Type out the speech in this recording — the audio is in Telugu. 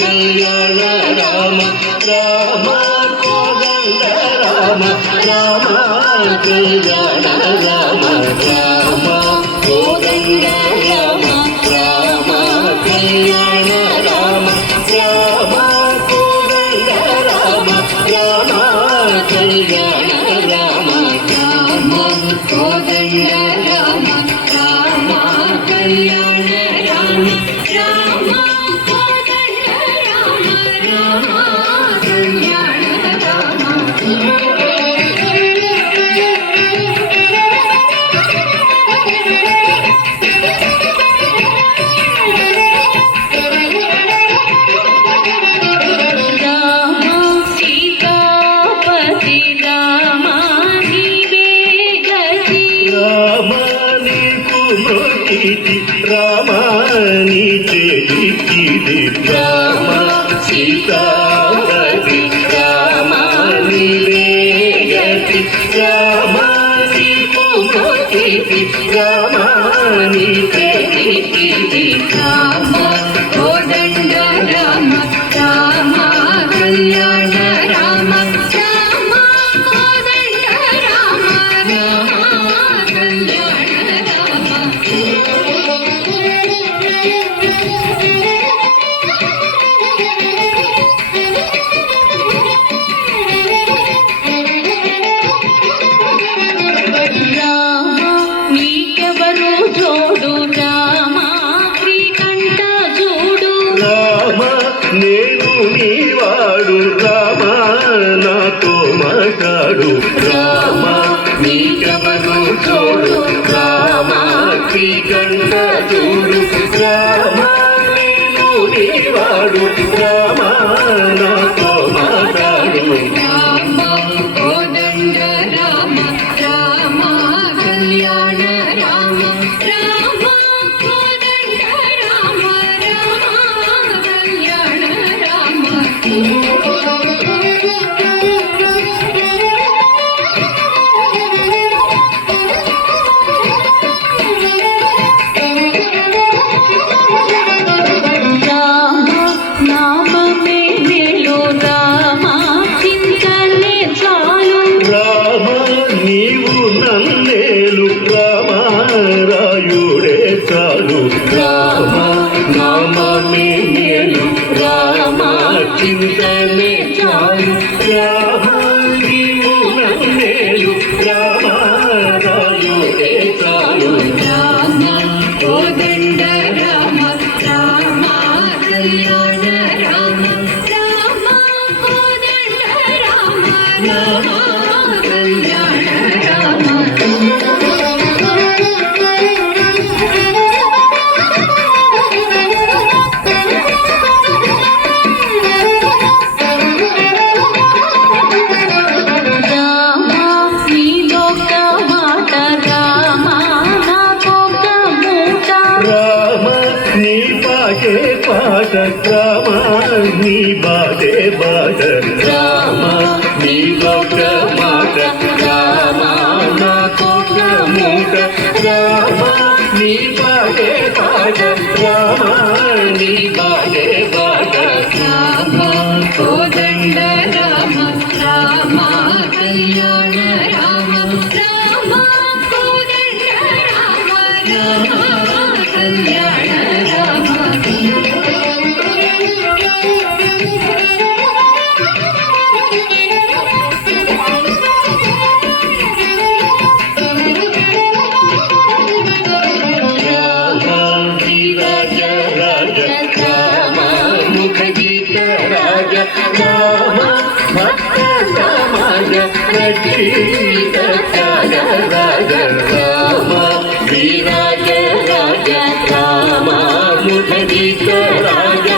కళ్యాణ రామ రామ కోదండ రామ రామ కళ్యాణ రామ రామ కోదండ రామ రామ కళ్యాణ రామ రామ కోదండ రామ రామ కళ్యాణ రామ రామ కోదండ రామ రామ కళ్యాణ రామ రామ కోదండ రామ రామ కళ్యాణ రామ రామాని చెలికిది రామ సీతాపతి రామాని వేగతి రామాని కుమతిది రామాని చెలికిది రామ కోదండ రామ రామ కళ్యాణ రామ రామ కోదండ రామ రామ కళ్యాణ నేను నీవాడు రామ నాతో మాట్లాడు రామ నీకెవరు చూడు రామ శ్రీకంఠ చూడు రామ నేను నీవాడు రామ నాతో మాట్లాడు రామ కోదండ రామ రామ కళ్యాణ రామ రామ కోదండ రామ రామ కళ్యాణ రామ నీవు నన్నేలు రామ రాయుడే చాలు రామ నామమే మేలు రామ చింతనే చాలు రామ నీవు నన్నేలు రామ రాయుడే చాలు రామ కోదండ రామ రామ కళ్యాణ రామ రామ కోదండ రామ రామ కళ్యాణ రామ నీ పాటే పాట రామ నీ బాటే బాట రామ నీ గొప్ప మాట రామ నాకొక మూట రామ నీ పాటే పాట రామ నీ బాటే బాట రామ కోదండ రామ రామ కళ్యాణ రామ రామ కోదండ రామ రామ కళ్యాణ రామ ముఖగీత రాజ రామ భక్త సమాజ రక్షిత రాజ రామ శ్రీరాజ రాజ రామ ముఖగీత రాజ